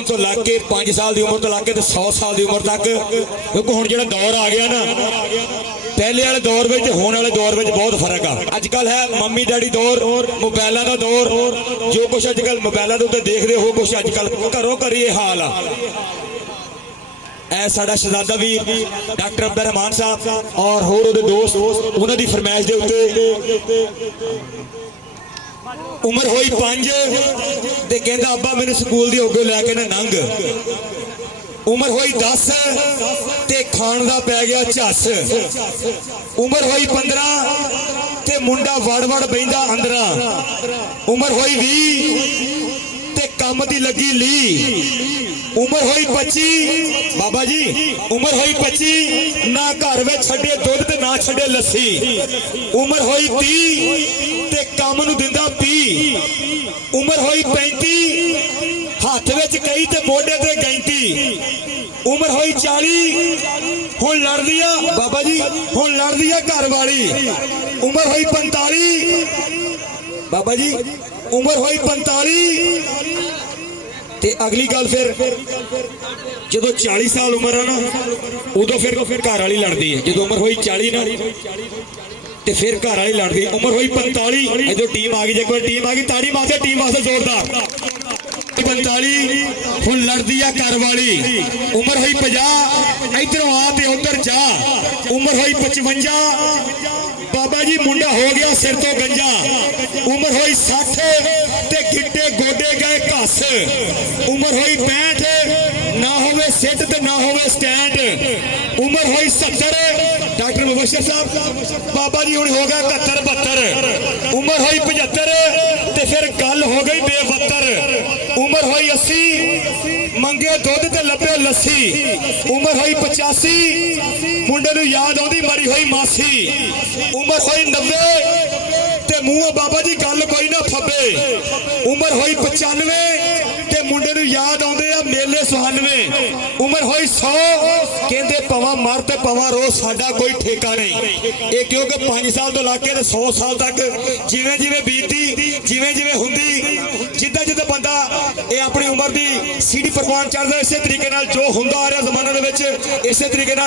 तो लाके 5 साल की उम्र तो लाके 100 साल की उम्र तक, क्योंकि हुण जिहड़ा दौर आ गया ना, पहले वाले दौर में होने वाले दौर में बहुत फर्क आ। अजकल है मम्मी डैडी दौर, मोबाइलों का दौर, जो कुछ अजकल मोबाइलों के उत्ते देखते हो कुछ अजकल घरों घर ये हाल आ। ऐ साडा शहजादा वीर डॉक्टर अब्दुल रहमान साहब और होर उहदे दोस्त उन्हां दी फरमाइश दे उत्ते उम्र होई 5 ते कहंदा अब्बा मैनूं स्कूल दी अग्गों लैके ना नंग। उम्र होई 10 ते खाण दा पै गया झस। उम्र होई 15 ते मुंडा वड़ वड़ बहिंदा अंदरा। उम्र होई 20 ते कम दी लगी ली। उम्र होई 25 बाबा जी, उम्र होई 25 ना घर में छड्डे दुध ते ना छड्डे लस्सी। उम्र होई 30 ते कम नूं दिंदा पी। उम्र होई 35 हाथ विच कई ते मोढे ते गैंती। उम्र होई 40 हुण लड़दी आ बाबा जी, हुण लड़दी आ घर वाली। उम्र होई 45 बाबा जी, उम्र होई 45 ते अगली गल फिर जो 40 साल उम्र है ना उदों फिर घर वाली लड़ती है। जो उम्र हुई 40 ना ते फिर घर वाली लड़ती है। उम्र हुई 45 जो टीम आ गई, जो टीम आ गई ताड़ी मारते टीम वास्ते जोरदार। 45 हुण लड़ती है घर वाली। उम्र हुई 50 इधरों आ ते उधर जा। उम्र हुई 55 बाबा जी मुंडा हो गया सिर तो गंजा। उम्र हुई 60 ते गिट्टे गोडे गए घस। उम्र हुई 65 ना होवे सिट ते ना होवे स्टैंड। उम्र हुई 70 डॉक्टर मुबशर साहब बाबा जी हुण हो गया 71 72। उम्र हुई 75 ते फिर गल हो गई बेबत्तर। उम्र हुई 80 मंगे दुध ते लभे लस्सी। उम्र हुई 85 मुंडे नूं याद आउंदी मरी हुई मासी। उम्र हुई 90 ते मुंह बाबा जी गल कोई ना फब्बे। उम्र हुई 95 ते मुंडे नूं याद आउंदे आ मेले 96। उम्र हुई 100 कहंदे पवा मर ते पवा रो साडा कोई ठेका नहीं। ये क्योंकि 5 साल तो लाके 100 साल तक जिवें जिवें बीती जिवें जिवें हुंदी जिद्दां जिद्दां बंदा ये अपनी उम्र की सीढ़ी परवान चढ़दा इसे तरीके नाल जो हुंदा आ रहा जमाने दे विच इसे तरीके नाल